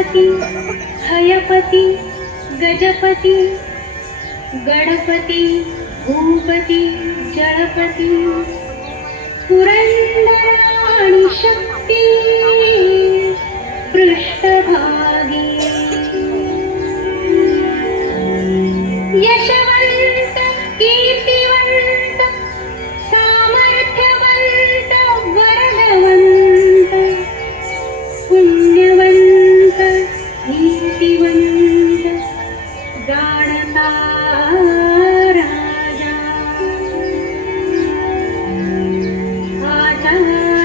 गणपती हयपती गजपती गणपती भूपती जळपती पुरंदराणी शक्ती पृष्ठभागी यशवंत कीर्तिवंत सामर्थ्यवंत वरदवंत पुण्यवंत नीतिवंत गाणता राजा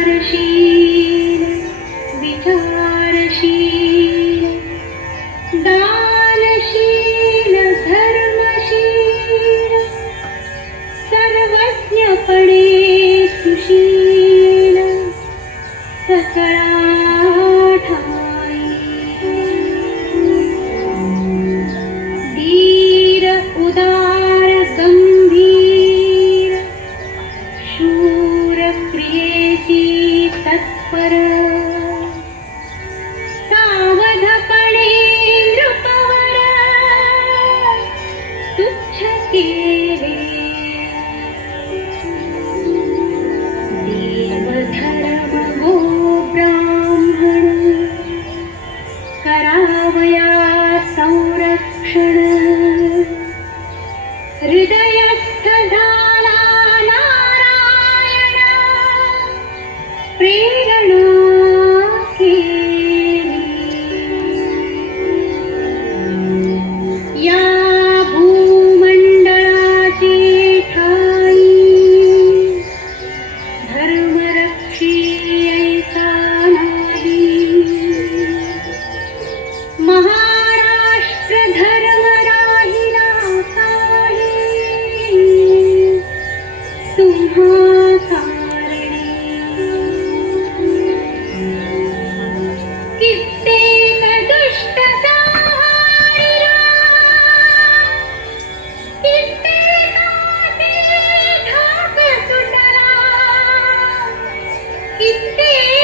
आचारशील विचारशील दानशील धर्मशील सर्वज्ञपणे सुशील सकळा ठाई धीर उदार गंभीर शूर प्रियेची तत्पर सावधपणे नृपवर तुच्छ केले देवधर्म गो ब्राह्मण करावया संरक्षण हृदयस्थ झाला नारायण प्रेरणा केली या भूमंडळाची ठाई धर्मरक्षी ऐसा नादी महाराष्ट्र धर्म राहिला काही तुम्हा कारणी कित्येक दुष्ट संहारिला कित्येकाचे धाक सुटला कित्येक